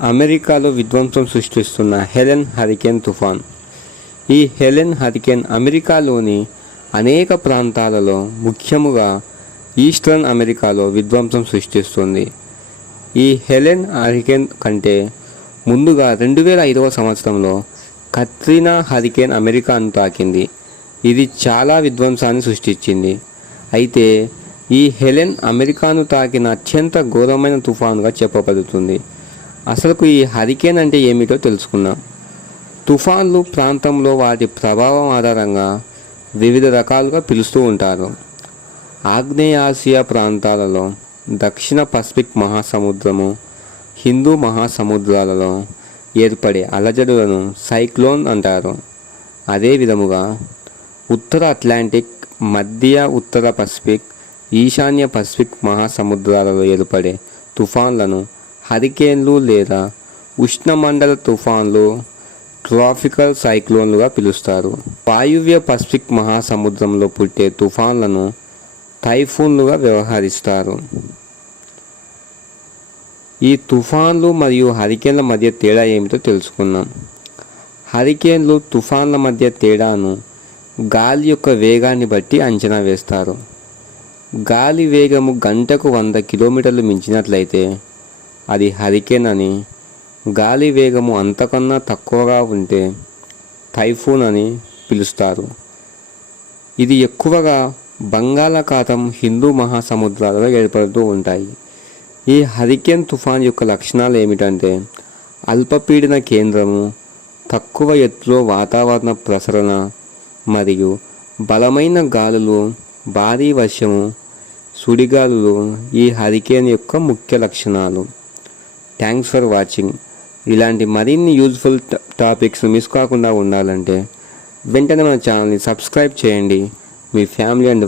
అమెరికాలో విధ్వంసం సృష్టిస్తున్న Helen hurricane తుఫాన్. ఈ హెలెన్ హరికేన్ అమెరికాలోని అనేక ప్రాంతాలలో ముఖ్యముగా ఈస్టర్న్ అమెరికాలో విధ్వంసం సృష్టిస్తుంది. ఈ హెలెన్ హరికేన్ కంటే ముందుగా రెండు వేల ఐదవ సంవత్సరంలో కత్రినా హరికేన్ అమెరికాను తాకింది. ఇది చాలా విధ్వంసాన్ని సృష్టించింది. అయితే ఈ హెలెన్ అమెరికాను తాకిన అత్యంత ఘోరమైన తుఫానుగా చెప్పబడుతుంది. అసలుకు ఈ హరికేన్ అంటే ఏమిటో తెలుసుకుందాం తుఫాన్లు ప్రాంతంలో వాటి ప్రభావం ఆధారంగా వివిధ రకాలుగా పిలుస్తూ ఉంటారు. ఆగ్నేయాసియా ప్రాంతాలలో దక్షిణ పసిఫిక్ మహాసముద్రము హిందూ మహాసముద్రాలలో ఏర్పడే అలజడులను సైక్లోన్ అంటారు. అదే విధముగా ఉత్తర అట్లాంటిక్ మధ్య ఉత్తర పసిఫిక్ ఈశాన్య పసిఫిక్ మహాసముద్రాలలో ఏర్పడే తుఫాన్లను హరికేన్లు లేదా ఉష్ణమండల తుఫాన్లు ట్రాఫికల్ సైక్లోన్లుగా పిలుస్తారు. వాయువ్య పసిఫిక్ మహాసముద్రంలో పుట్టే తుఫాన్లను టైఫూన్లుగా వ్యవహరిస్తారు. ఈ తుఫాన్లు మరియు హరికేన్ల మధ్య తేడా ఏమిటో తెలుసుకుందాం. హరికేన్లు తుఫాన్ల మధ్య తేడాను గాలి యొక్క వేగాన్ని బట్టి అంచనా వేస్తారు. గాలి వేగము గంటకు వంద కిలోమీటర్లు మించినట్లయితే అది హరికేన్ అని గాలి వేగము అంతకన్నా తక్కువగా ఉంటే టైఫూన్ అని పిలుస్తారు. ఇది ఎక్కువగా బంగాళాఖాతం హిందూ మహాసముద్రాలలో ఏర్పడుతూ ఉంటాయి. ఈ హరికేన్ తుఫాన్ యొక్క లక్షణాలు ఏమిటంటే అల్పపీడన కేంద్రము తక్కువ ఎత్తులో వాతావరణ ప్రసరణ మరియు బలమైన గాలులు భారీ వర్షము సుడిగాలులు ఈ హరికేన్ యొక్క ముఖ్య లక్షణాలు. Thanks for watching. ఇలాంటి మరిన్ని యూజ్ఫుల్ టాపిక్స్ మిస్ కాకుండా ఉండాలంటే వెంటనే మన ఛానల్ని సబ్స్క్రైబ్ చేయండి. మీ ఫ్యామిలీ అండ్